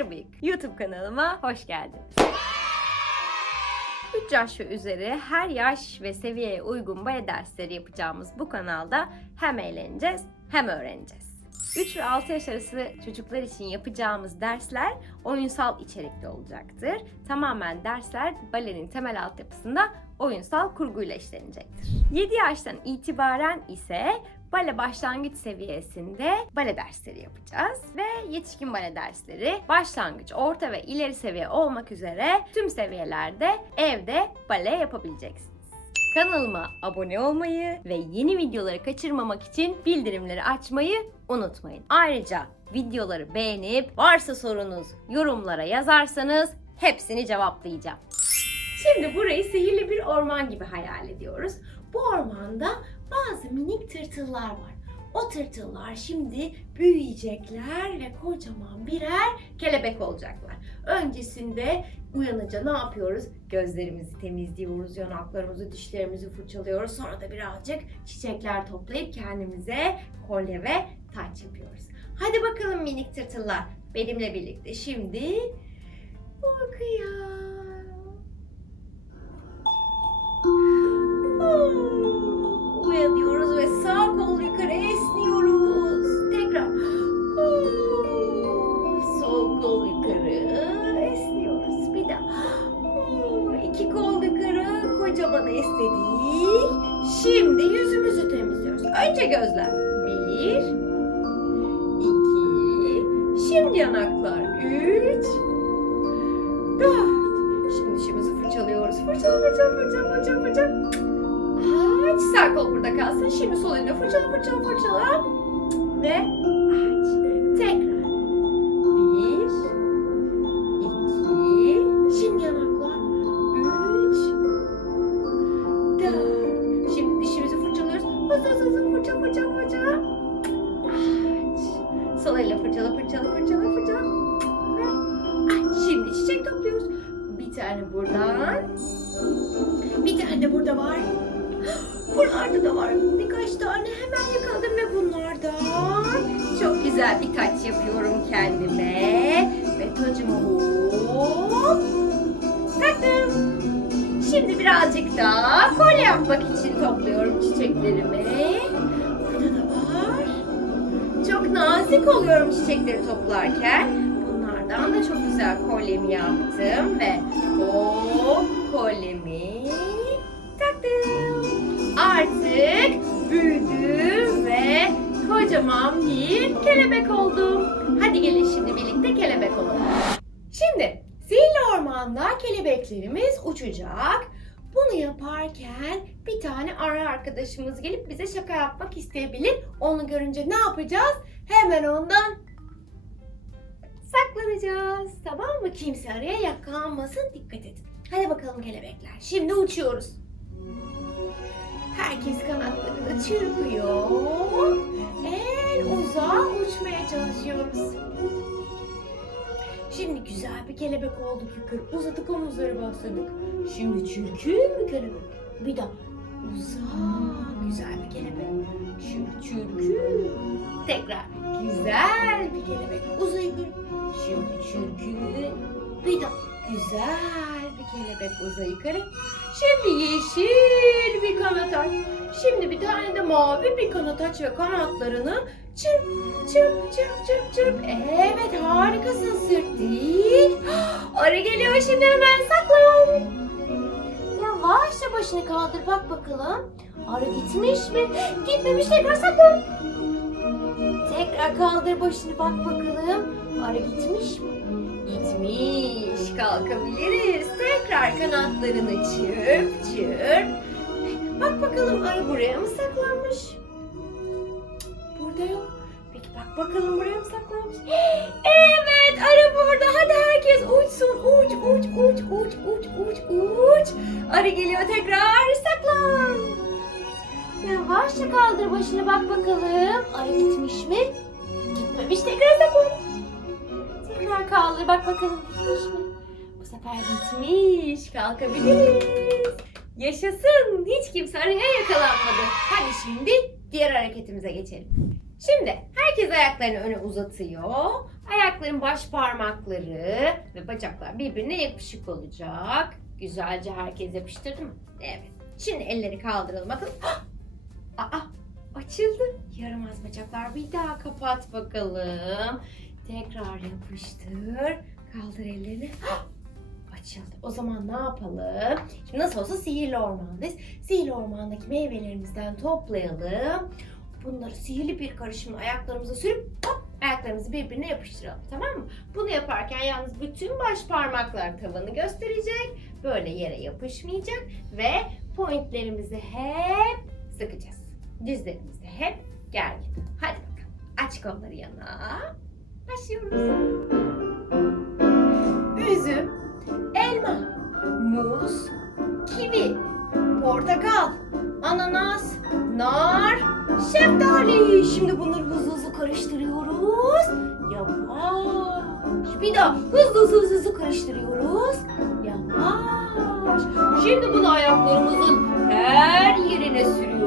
Kırbıyık YouTube kanalıma hoş geldiniz. 3 yaş ve üzeri her yaş ve seviyeye uygun bale dersleri yapacağımız bu kanalda hem eğleneceğiz hem öğreneceğiz. 3 ve 6 yaş arası çocuklar için yapacağımız dersler oyunsal içerikli olacaktır. Tamamen dersler balenin temel altyapısında oyunsal kurguyla işlenecektir. 7 yaştan itibaren ise bale başlangıç seviyesinde bale dersleri yapacağız ve yetişkin bale dersleri başlangıç, orta ve ileri seviye olmak üzere tüm seviyelerde evde bale yapabileceksiniz. Kanalıma abone olmayı ve yeni videoları kaçırmamak için bildirimleri açmayı unutmayın. Ayrıca videoları beğenip varsa sorunuz yorumlara yazarsanız hepsini cevaplayacağım. Şimdi burayı sihirli bir orman gibi hayal ediyoruz. Bu ormanda bazı minik tırtıllar var. O tırtıllar şimdi büyüyecekler ve kocaman birer kelebek olacaklar. Öncesinde uyanınca ne yapıyoruz? Gözlerimizi temizliyoruz, yanaklarımızı, dişlerimizi fırçalıyoruz. Sonra da birazcık çiçekler toplayıp kendimize kolye ve taç yapıyoruz. Hadi bakalım minik tırtıllar. Benimle birlikte şimdi uykuya. Uyanıyoruz ve sağ kol yukarı esniyoruz. Tekrar. Sol kol yukarı esniyoruz. Bir daha. İki kol yukarı kocaman esnedik. Şimdi yüzümüzü temizliyoruz. Önce gözler. Şimdi sol eline fırçala fırçala fırçala. Ve güzel bir taç yapıyorum kendime. Ve tacımı hop taktım. Şimdi birazcık daha kolye yapmak için topluyorum çiçeklerimi. Burada da var. Çok nazik oluyorum çiçekleri toplarken. Bunlardan da çok güzel kolyemi yaptım ve hop kolyemi taktım. Artık kocaman bir kelebek oldum. Hadi gelin şimdi birlikte kelebek olalım. Şimdi sihirli ormanda kelebeklerimiz uçacak. Bunu yaparken bir tane arı arkadaşımız gelip bize şaka yapmak isteyebilir. Onu görünce ne yapacağız? Hemen ondan saklanacağız. Tamam mı? Kimse araya yakalanmasın. Dikkat edin. Hadi bakalım kelebekler. Şimdi uçuyoruz. Herkes kanatlarını çırpıyor. En uzağa uçmaya çalışıyoruz. Şimdi güzel bir kelebek olduk yukarı. Uzadık omuzları bastırdık. Şimdi çirkin bir kelebek. Bir daha uzak güzel bir kelebek. Şimdi çirkin. Tekrar güzel bir kelebek. Uza yukarı. Şimdi çirkin. Bir daha güzel kelebek uza yukarı. Şimdi yeşil bir kanat aç. Şimdi bir tane de mavi bir kanat aç ve kanatlarını çırp çırp çırp çırp çırp. Evet harikasın sırt değil. Arı geliyor şimdi hemen saklan. Yavaşça başını kaldır bak bakalım. Arı gitmiş mi? Gitmemiş tekrar saklan. Tekrar kaldır başını bak bakalım. Arı gitmiş mi? Gitmiş. Kalkabiliriz. Tekrar kanatlarını çırp çırp. Bak bakalım arı buraya mı saklanmış? Burada yok. Peki bak bakalım buraya mı saklanmış? Evet arı burada. Hadi herkes uçsun. Uç uç uç uç uç uç uç. Arı geliyor tekrar saklan. Yavaşça kaldır başını bak bakalım. Arı gitmiş mi? Gitmemiş tekrar saklan. Tekrar kaldır bak bakalım gitmiş mi? Bu sefer gitmiş. Kalkabiliriz. Yaşasın. Hiç kimse araya yakalanmadı. Hadi şimdi diğer hareketimize geçelim. Şimdi herkes ayaklarını öne uzatıyor. Ayakların baş parmakları ve bacaklar birbirine yapışık olacak. Güzelce herkes yapıştırdı mı? Evet. Şimdi elleri kaldıralım. Bakın. Aa, açıldı. Yaramaz bacaklar. Bir daha kapat bakalım. Tekrar yapıştır. Kaldır ellerini. Açıldı. O zaman ne yapalım? Şimdi nasıl olsa sihirli ormandayız. Sihirli ormandaki meyvelerimizden toplayalım. Bunları sihirli bir karışımla ayaklarımıza sürüp hop ayaklarımızı birbirine yapıştıralım. Tamam mı? Bunu yaparken yalnız bütün baş parmaklar tavanı gösterecek. Böyle yere yapışmayacak ve pointlerimizi hep sıkacağız. Dizlerimizi hep gergin. Hadi bakalım. Aç kolları yana. Başlıyoruz. Üzüm, elma, muz, kivi, portakal, ananas, nar, şeftali. Şimdi bunları hızlı hızlı karıştırıyoruz. Yavaş. Bir daha hızlı hızlı hızlı, karıştırıyoruz. Yavaş. Şimdi bunu ayaklarımızın her yerine sürüyoruz.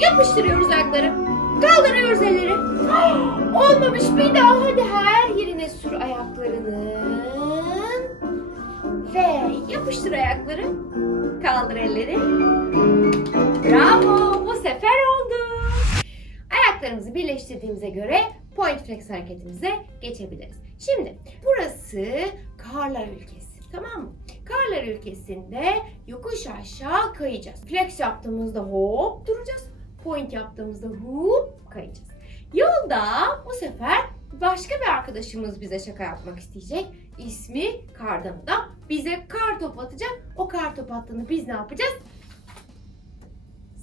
Yapıştırıyoruz ayakları. Kaldırıyoruz elleri. Olmamış bir daha hadi her yerine sür ayaklarının. Ve yapıştır ayakları. Kaldır elleri. Bravo bu sefer oldu. Ayaklarımızı birleştirdiğimize göre point flex hareketimize geçebiliriz. Şimdi burası karlar ülkesi. Tamam mı? Karlar ülkesinde yokuş aşağı kayacağız. Flex yaptığımızda hop duracağız. Point yaptığımızda hop kayacağız. Yolda bu sefer başka bir arkadaşımız bize şaka yapmak isteyecek. İsmi Kardan Adam. Bize kar topu atacak. O kar topu attığını biz ne yapacağız?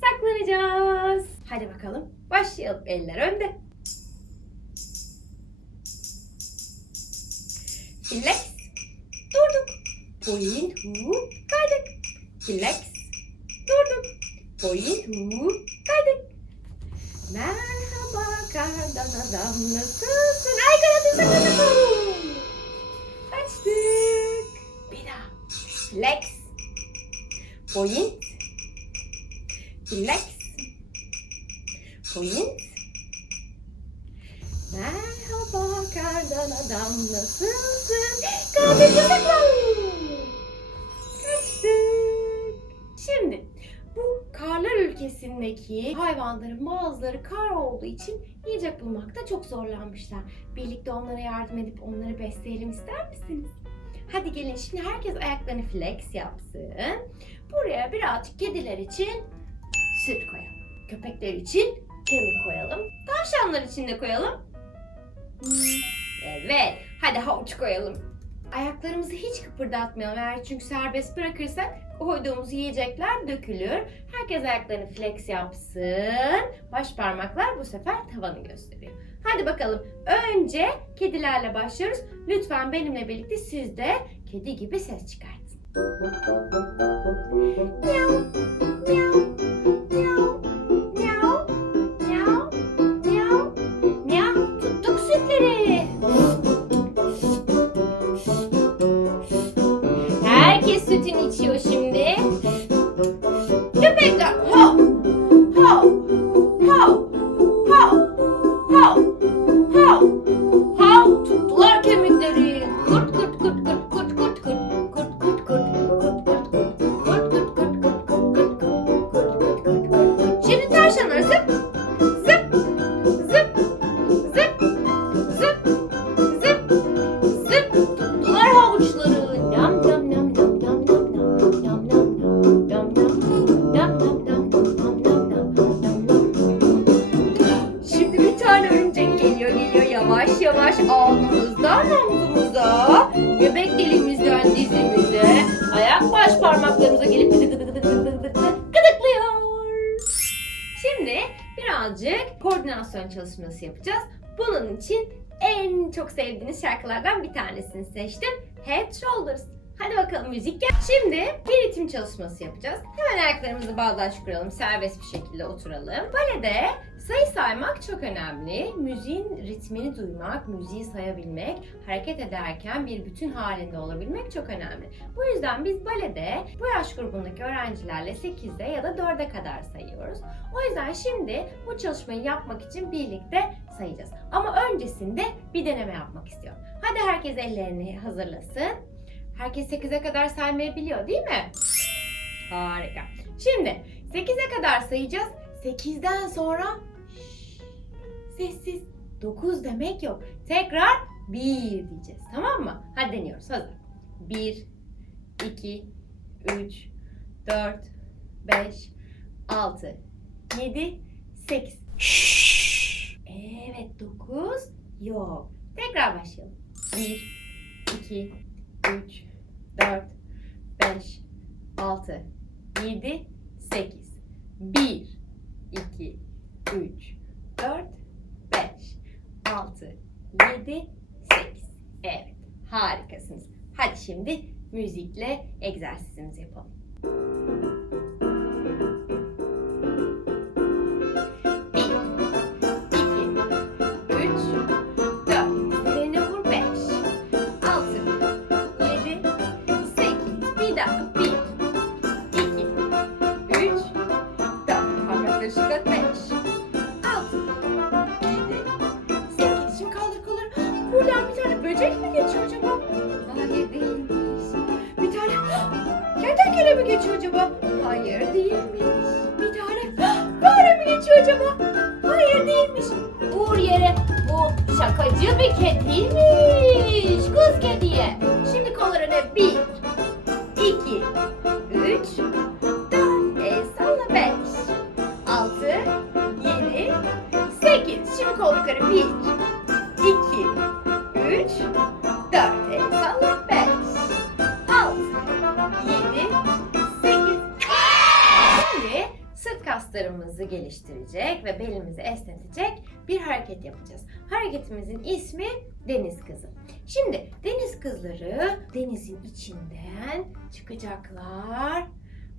Saklanacağız. Hadi bakalım. Başlayalım. Eller önde. Flex. Durduk. Point. Hop. Kaydık. Flex. Hop. Kaydık. Merhaba kardan adam nasılsın? Ay kanatın sakın sakın. Açtık. Bir daha. Flex. Point. Flex. Point. Merhaba kardan adam nasılsın? Kanatın sakın. Ülkesindeki hayvanların bazıları kar olduğu için yiyecek bulmakta çok zorlanmışlar. Birlikte onlara yardım edip onları besleyelim ister misiniz? Hadi gelin şimdi herkes ayaklarını flex yapsın. Buraya birazcık kediler için süt koyalım. Köpekler için kemik koyalım. Tavşanlar için de koyalım. Evet. Hadi havuç koyalım. Ayaklarımızı hiç kıpırdatmayalım. Eğer çünkü serbest bırakırsak koyduğumuz yiyecekler dökülür. Herkes ayaklarını flex yapsın. Baş parmaklar bu sefer tavanı gösteriyor. Hadi bakalım. Önce kedilerle başlıyoruz. Lütfen benimle birlikte siz de kedi gibi ses çıkartın. Miau, miau, koordinasyon çalışması yapacağız. Bunun için en çok sevdiğiniz şarkılardan bir tanesini seçtim. Head Shoulders. Hadi bakalım müzik gel. Şimdi bir ritim çalışması yapacağız. Hemen ayaklarımızı bağdaş kuralım. Serbest bir şekilde oturalım. Balede sayı saymak çok önemli. Müziğin ritmini duymak, müziği sayabilmek, hareket ederken bir bütün halinde olabilmek çok önemli. Bu yüzden biz balede bu yaş grubundaki öğrencilerle 8'de ya da 4'e kadar sayıyoruz. O yüzden şimdi bu çalışmayı yapmak için birlikte sayacağız. Ama öncesinde bir deneme yapmak istiyorum. Hadi herkes ellerini hazırlasın. Herkes 8'e kadar saymayı biliyor değil mi? Harika. Şimdi 8'e kadar sayacağız. 8'den sonra sessiz 9 demek yok. Tekrar 1 diyeceğiz. Tamam mı? Hadi deniyoruz. Hazır. 1 2 3 4 5 6 7 8 Evet 9 yok. Tekrar başlayalım. 1 2 3 4 5 6 7 8 1 2 3 4 5 6 7 8 Evet harikasınız. Hadi şimdi müzikle egzersizimizi yapalım. Bir kediymiş. Kız kediye. Şimdi kollarını bir, iki, üç, dört, el salla beş, altı, yedi, sekiz. Şimdi kol yukarı bir, iki, üç, dört, el salla beş, altı, yedi, sekiz. Şimdi sırt kaslarımızı geliştirecek ve belimizi esnetecek bir hareket yapacağız. Hareketimizin ismi deniz kızı. Şimdi deniz kızları denizin içinden çıkacaklar.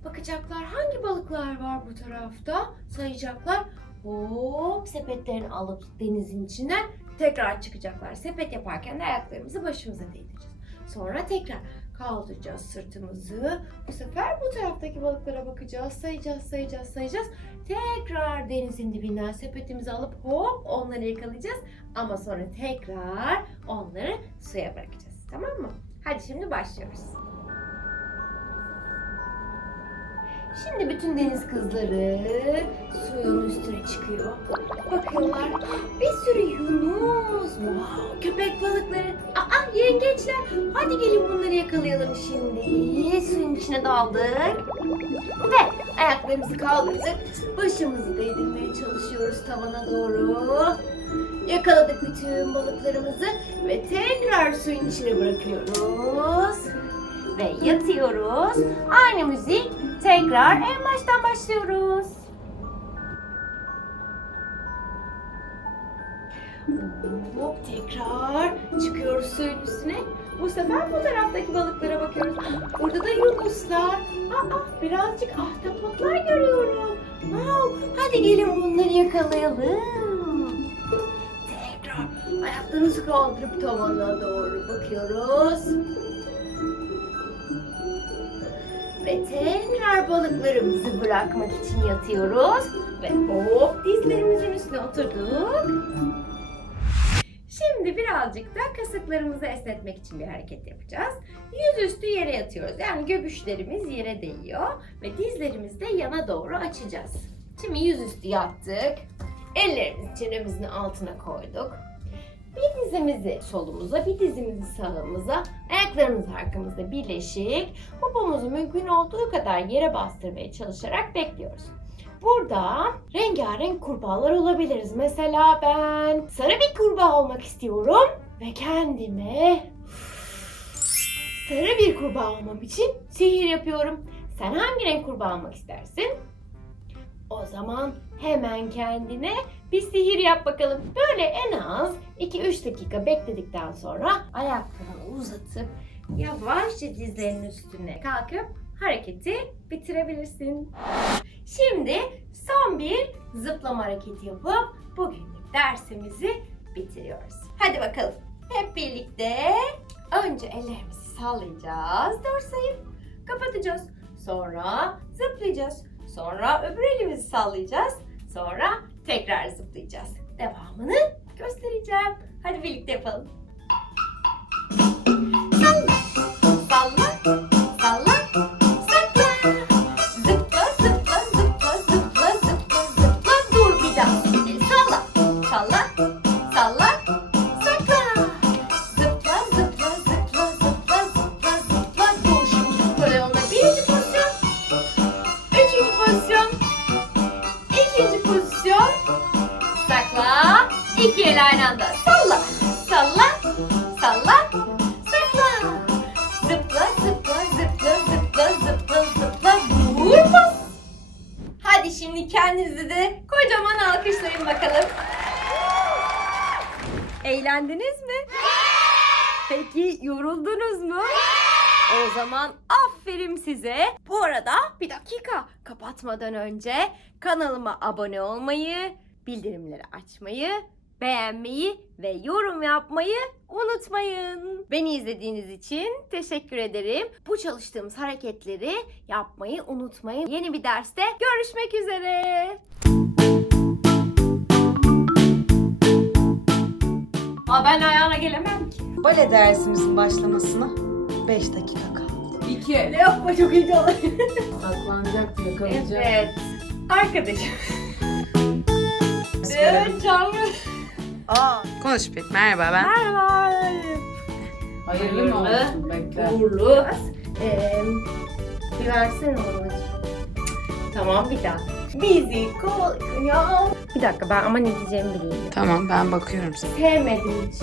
Bakacaklar hangi balıklar var bu tarafta sayacaklar. Hop sepetlerini alıp denizin içinden tekrar çıkacaklar. Sepet yaparken de ayaklarımızı başımıza değdireceğiz. Sonra tekrar kaldıracağız sırtımızı. Bu sefer bu taraftaki balıklara bakacağız. Sayacağız, sayacağız, sayacağız. Tekrar denizin dibinden sepetimizi alıp hop onları yakalayacağız. Ama sonra tekrar onları suya bırakacağız. Tamam mı? Hadi şimdi başlıyoruz. Şimdi bütün deniz kızları suyun üstüne çıkıyor. Bakıyorlar. Bir sürü yunus. Wow, köpek balıkları. Aa yengeçler. Hadi gelin bunları yakalayalım şimdi. Suyun içine daldık. Ve ayaklarımızı kaldırdık. Başımızı değdirmeye çalışıyoruz tavana doğru. Yakaladık bütün balıklarımızı ve tekrar suyun içine bırakıyoruz. Ve yatıyoruz. Aynı müzik tekrar en baştan başlıyoruz. Tekrar çıkıyoruz suyun üstüne. Bu sefer bu taraftaki balıklara bakıyoruz. Burada da yunuslar. Aa, birazcık ahtapotlar görüyorum. Wow, hadi gelin bunları yakalayalım. Tekrar ayaklarımızı kaldırıp tavana doğru bakıyoruz. Ve tekrar balıklarımızı bırakmak için yatıyoruz. Ve hop dizlerimizin üstüne oturduk. Şimdi birazcık da kasıklarımızı esnetmek için bir hareket yapacağız. Yüzüstü yere yatıyoruz. Yani göbüşlerimiz yere değiyor. Ve dizlerimizi de yana doğru açacağız. Şimdi yüzüstü yattık. Ellerimizi çenemizin altına koyduk. Bir dizimizi solumuza, bir dizimizi sağımıza, ayaklarımız arkamızda birleşik, popomuzu mümkün olduğu kadar yere bastırmaya çalışarak bekliyoruz. Burada rengarenk kurbağalar olabiliriz. Mesela ben sarı bir kurbağa olmak istiyorum ve kendime sarı bir kurbağa olmam için sihir yapıyorum. Sen hangi renk kurbağa olmak istersin? O zaman hemen kendine bir sihir yap bakalım. Böyle en az 2-3 dakika bekledikten sonra ayaklarını uzatıp yavaşça dizlerinin üstüne kalkıp hareketi bitirebilirsin. Şimdi son bir zıplama hareketi yapıp bugünlük dersimizi bitiriyoruz. Hadi bakalım. Hep birlikte önce ellerimizi sallayacağız. Dört sayı kapatacağız. Sonra zıplayacağız. Sonra öbür elimizi sallayacağız. Sonra tekrar zıplayacağız. Devamını göstereceğim. Hadi birlikte yapalım. Salla, salla, sakla. Zıpla, zıpla, zıpla, zıpla, zıpla, zıpla. Dur bir daha. Salla, salla, salla, aynı anda. Salla, salla, salla. Zıpla, zıpla, zıpla, zıpla, zıpla, zıpla. Dur bas. Hadi şimdi kendinizi de kocaman alkışlayın bakalım. Eğlendiniz mi? Peki yoruldunuz mu? O zaman aferin size. Bu arada bir dakika kapatmadan önce kanalıma abone olmayı, bildirimleri açmayı, beğenmeyi ve yorum yapmayı unutmayın. Beni izlediğiniz için teşekkür ederim. Bu çalıştığımız hareketleri yapmayı unutmayın. Yeni bir derste görüşmek üzere. Aa ben ayağına gelemem ki. Bale dersimizin başlamasına 5 dakika kaldı. İki öyle yapma çok heyecanlı. Saklanacak diye kalacak. Evet. Arkadaşım. Evet canlı. Aa, Konuş bir. Merhaba ben. Merhaba. hayırlı mı olsun bekle. Uğurlu. Ee, bir versene babacığım. Tamam bir daha. Bizi kol... Ya. Bir dakika ben ama ne diyeceğimi bileyim. Tamam ben bakıyorum sana. Sevmedim hiç.